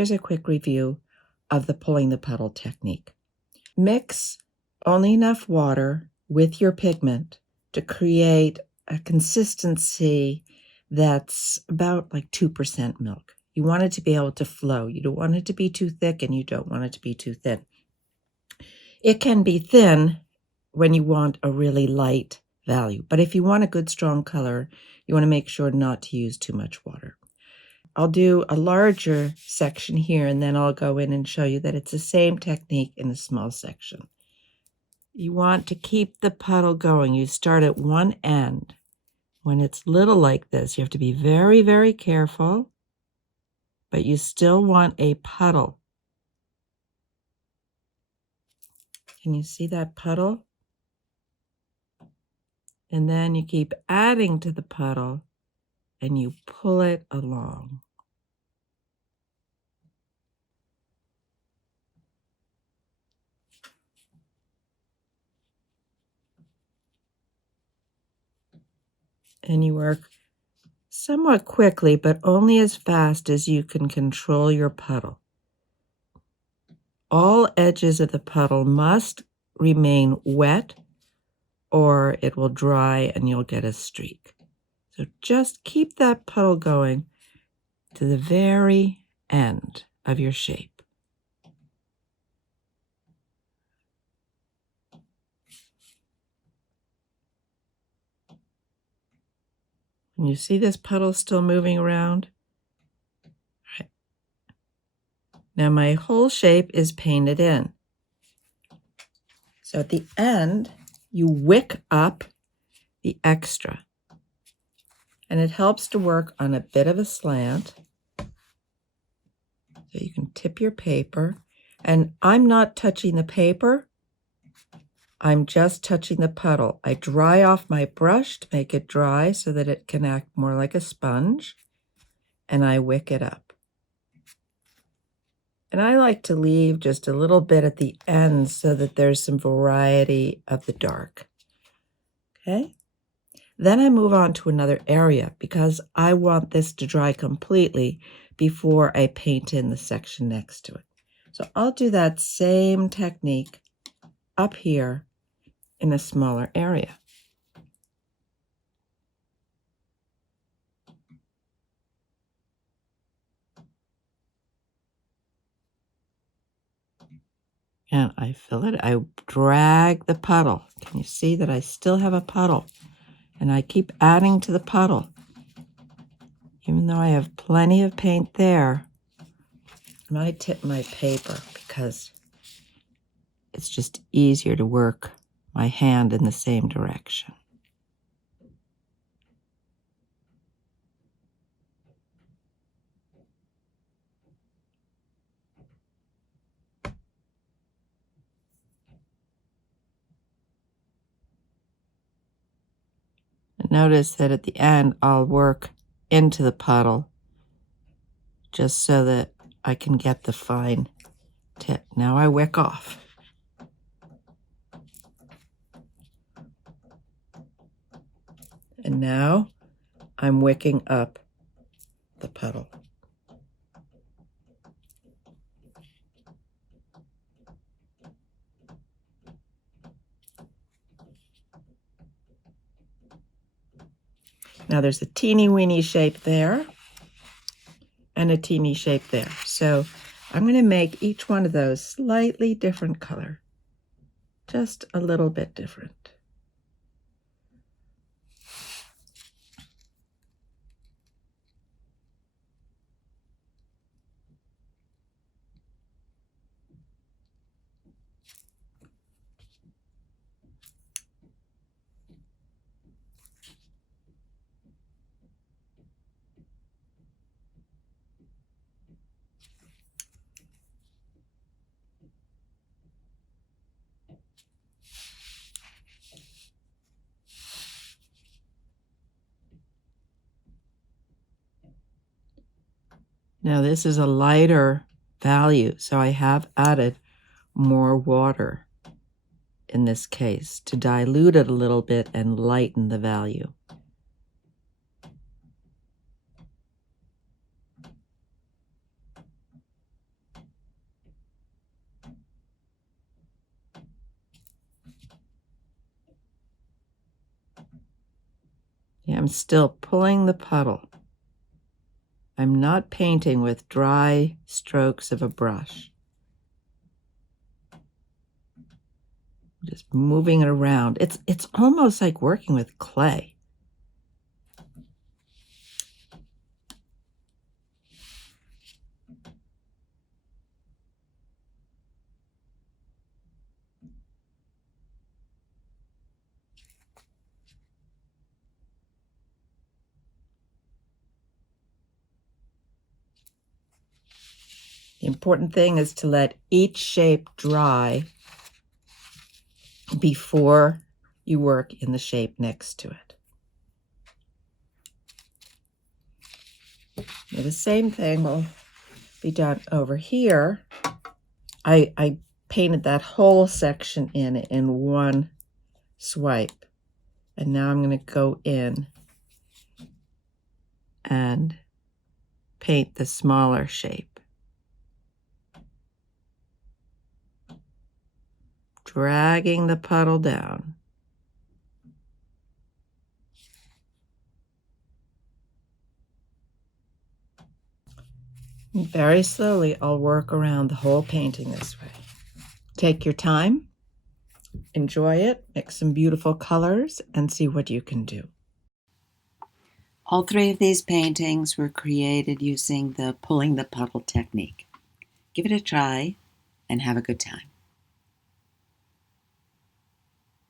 here's a quick review of the pulling the puddle technique. Mix only enough water with your pigment to create a consistency that's about like 2% milk. You want it to be able to flow. You don't want it to be too thick and you don't want it to be too thin. It can be thin when you want a really light value, but if you want a good strong color, you want to make sure not to use too much water. I'll do a larger section here and then I'll go in and show you that it's the same technique in a small section. You want to keep the puddle going. You start at one end. When it's little like this, you have to be very, very careful, but you still want a puddle. Can you see that puddle? And then you keep adding to the puddle and you pull it along. And you work somewhat quickly, but only as fast as you can control your puddle. All edges of the puddle must remain wet or it will dry and you'll get a streak. So just keep that puddle going to the very end of your shape. And you see this puddle still moving around? All right. Now my whole shape is painted in. So at the end, you wick up the extra. And it helps to work on a bit of a slant. So you can tip your paper. And I'm not touching the paper. I'm just touching the puddle. I dry off my brush to make it dry so that it can act more like a sponge. And I wick it up. And I like to leave just a little bit at the end so that there's some variety of the dark. Okay? Then I move on to another area because I want this to dry completely before I paint in the section next to it. So I'll do that same technique up here in a smaller area. And I fill it, I drag the puddle. Can you see that I still have a puddle? And I keep adding to the puddle. Even though I have plenty of paint there, and I tip my paper because it's just easier to work my hand in the same direction. Notice that at the end, I'll work into the puddle just so that I can get the fine tip. Now I wick off. And now I'm wicking up the puddle. Now there's a teeny weeny shape there and a teeny shape there. So I'm going to make each one of those slightly different color, just a little bit different. Now this is a lighter value, so I have added more water in this case to dilute it a little bit and lighten the value. am still pulling the puddle. I'm not painting with dry strokes of a brush. Just moving it around. It's almost like working with clay. The important thing is to let each shape dry before you work in the shape next to it. Now, the same thing will be done over here. I painted that whole section in one swipe. And now I'm going to go in and paint the smaller shape. Dragging the puddle down. And very slowly, I'll work around the whole painting this way. Take your time, enjoy it, mix some beautiful colors, and see what you can do. All three of these paintings were created using the Pulling the Puddle technique. Give it a try and have a good time.